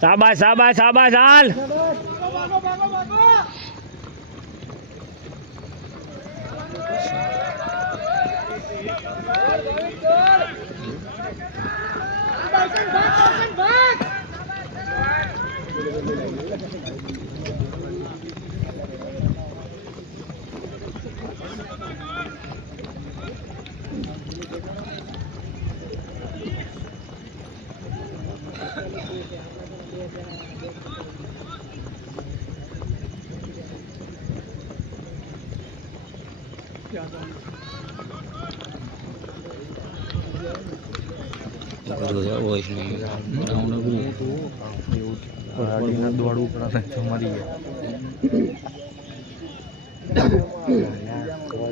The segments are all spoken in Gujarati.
શાબાશ શાબાશ શાબાશ હાલ દોડવું પડે મરી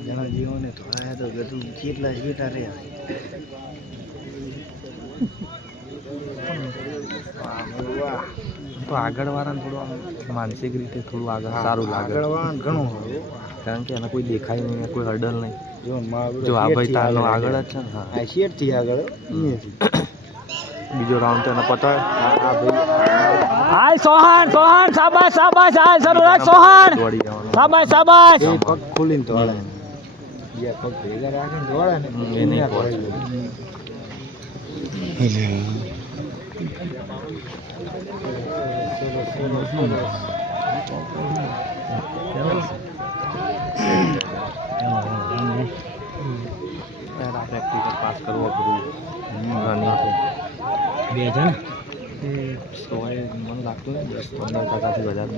જણા જીવો ને થોડા તો બધું કેટલા જેટા રહ્યા તો આગળ વાળાને થોડું માનસિક રીતે થોડું આગળ સારું લાગે આગળ વાળાને ઘણું કારણ કે એને કોઈ દેખાય નહીં કોઈ હર્ડલ નહીં જો આ ભાઈ તારનો આગળ જ છે ને હા શેઠથી આગળ બીજો રાઉન્ડ તો એને પતાય આ ભાઈ હાલ સોહાન સોહાન શાબાશ શાબાશ હાલ શરૂ રાખ સોહાન શાબાશ શાબાશ પગ ખોલીને દોડે જે પગ ભેગા રાખીને દોડે ને એ નહીં પહોંચે પ્રેક્ટિકલ પાસ કરવો પડ્યું બે જણ સોએ મને લાગતું ને 10-15% વધારે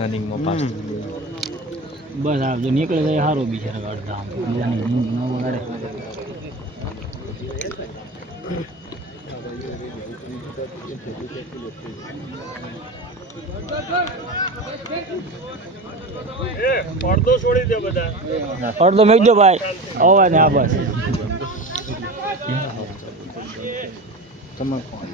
રનિંગમાં પાસ બસ આવજો નીકળે જાય સારો બિચારા અડધા ન વગાડે પડદો છોડી દે બધા અડધો મેકજો ભાઈ અવાજ ને આ બસ તમે